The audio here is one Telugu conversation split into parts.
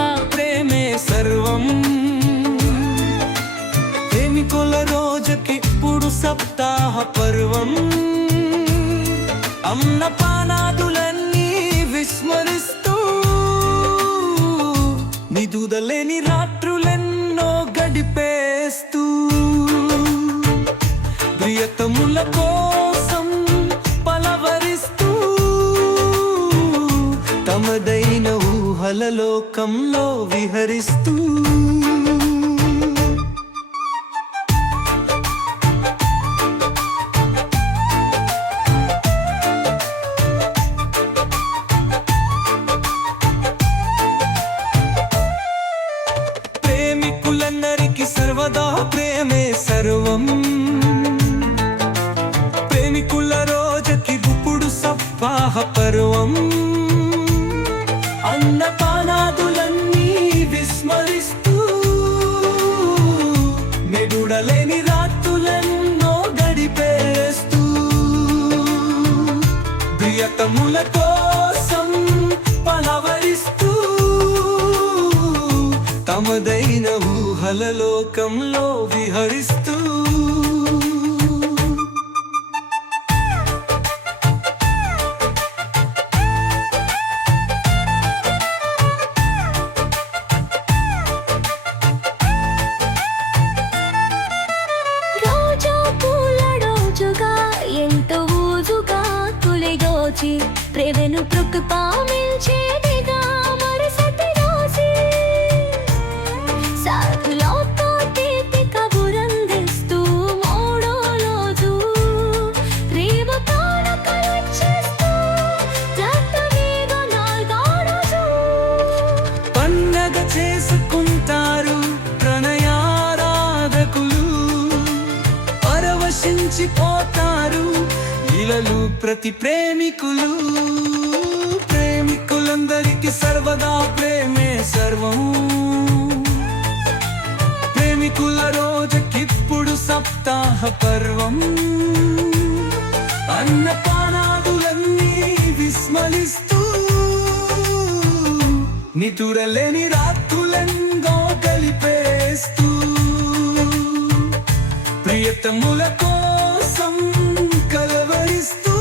సర్వదా ప్రేమే సర్వం. ప్రేమికుల రోజుకిప్పుడు సప్తాహ పర్వం. అన్నపానాదులన్నీ విస్మరిస్తూ నిదుదలేని రాత్రులెన్నో గడిపేస్తూ ప్రియతముల కోసం పలవరిస్తూ తమదైన ఊహల లోకంలో విహరిస్తూ ప్రేమికులందరికీ సర్వదా ప్రేమే సర్వం. ప్రేమికుల రోజుకి ఇప్పుడు సప్తాహ పర్వం. అన్నపానాదులన్నీ విస్మరిస్తూ మెడుడలేని రాత్రులెన్నో గడిపేస్తూ ప్రియతముల కోసం పలవరిస్తూ తమదైన ఊహల లోకంలో విహరిస్తూ ప్రేమను ప్రొక్కుపామించేదిగా మరుసటి రోజు సాగులోతో తీపి కబురందిస్తూ మూడో రోజు ప్రేమ కానుకలు ఇచ్చేస్తూ రక్తమీద నాలుగో రోజు పండగ చేసుకుంటారు ప్రణయారాధకులు. పరవశించిపోతారు ఇలలు ప్రతి ప్రేమికులు. ప్రేమికులందరికీ సర్వదా ప్రేమే సర్వం. ప్రేమికుల రోజుకిప్పుడు సప్తాహ పర్వం. అన్నపానాదులన్నీ విస్మరిస్తూ నిదురలేని రాత్రులెన్నో గలిపేస్తూ ప్రియతముల కోసం కలవరిస్తూ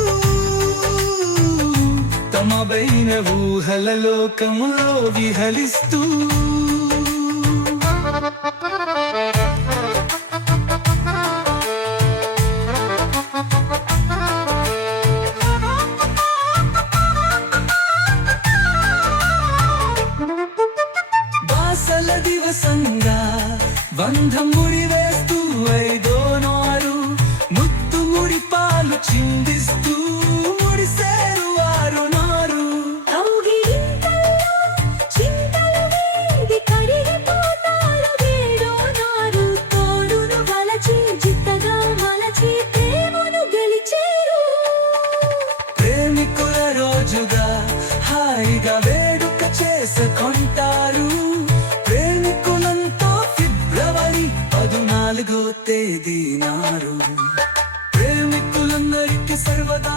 తమదైన ఊహల లోకములో విహరిస్తూ బాసల దివసంగా బంధం ముడివేస్తూ ఐదో నారు ముత్తు ముడి పాలు చిందిస్తూ ముడిసేరు వారు నారు. చింతలు వీడి కడిగిపోతారు వేడో నారు. తోడును వలచి జిత్తగా మలచి ప్రేమను గెలిచేరు. ప్రేమికుల రోజుగా హాయిగా వేడుక చేసుకుంటారు. ప్రేమికులంతో ఫిబ్రవరి 14వ తేదీ నారు. ప్రేమికులందరికీ సర్వదా